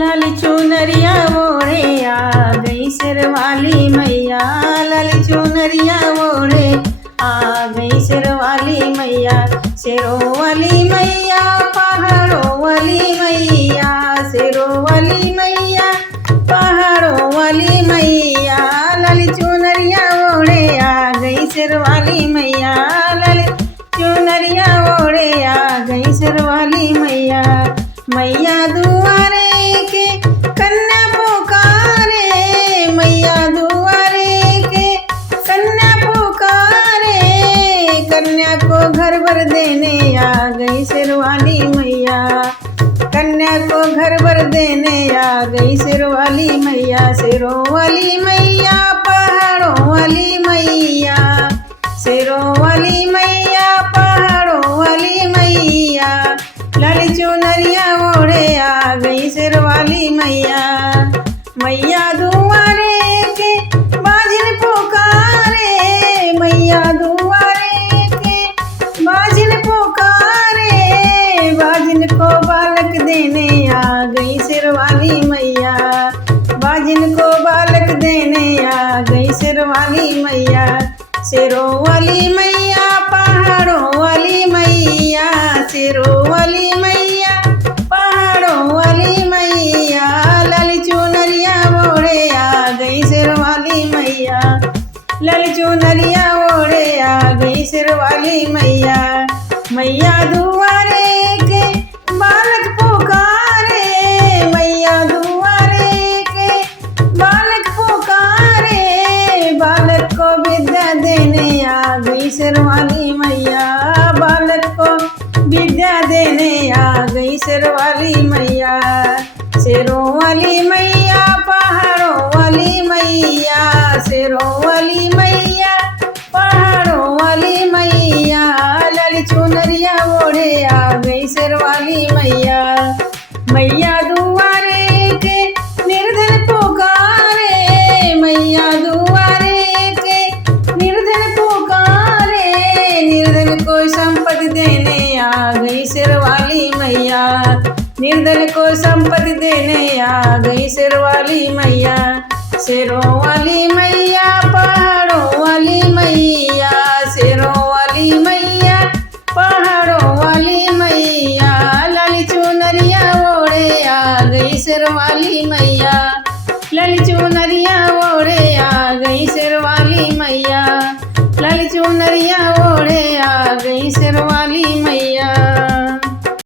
लाल चुनरिया ओढ़े आ गई शेरवाली मैया। लाल चुनरिया ओढ़े आ गई शेरवाली मैया। शेरों वाली मैया पहाड़ों वाली मैया। शेरों वाली मैया पहाड़ों वाली मैया। लाल चुनरिया ओढ़े आ गई शेरवाली मैया। लाल चुनरिया ओढ़े आ गई शेरवाली मैया। मैया दुआरे के कन्या पुकारे। मैया दुआरे के कन्या पुकारे। कन्या को घर भर देने आ गई शेरवाली मैया। कन्या को घर भर देने आ गई शेरवाली मैया। शेरों वाली मैया पहाड़ों वाली मैया। शेरों वाली मैया पहाड़ों वाली मैया। लाल चुनरिया ओढ़े आ गई शेरवाली मैया। मैया दुआरे के बाजिन पुकारे। मैया दुआरे के बाजिन पुकारे। बाजिन को बालक देने आ गई शेरवाली मैया। बाजिन को बालक देने आ गई शेरवाली मैया। शेरों वाली मैया पहाड़ों वाली मैया। शेरों वाली मैया पहाड़ों वाली मैया। लाल चुनरिया ओढ़े आ गई शेरवाली मैया। लाल चुनरिया ओढ़े आ गई शेरवाली मैया। मैया दुआरे के बालक पुकारे। मैया दुआरे के बालक पुकारे। बालक को विद्या देने आ गई शेरवाली मैया। बालक को विद्या देने आ गई शेरवाली मैया। शेरों वाली मैया पहाड़ों वाली मैया। शेरों वाली मैया पहाड़ों वाली मैया। लाल चुनरिया ओढ़े आ गई शेरवाली मैया। मैया दुआरे के निर्धन पुकारे। मैया दुआरे के निर्धन पुकारे। निर्धन को संपत्ति देने आ गई शेरवाली मैया। निर्धन को संपत्ति देने आ गई शेरवाली मैया। शेरों वाली मैया पहाड़ों वाली मैया। शेरों वाली मैया पहाड़ों वाली मैया। लाल चुनरिया ओढ़े आ गई शेरवाली मैया। लाल चुनरिया ओढ़े आ गई शेरवाली मैया। लाल चुनरिया ओढ़े आ गई शेरवाली मैया।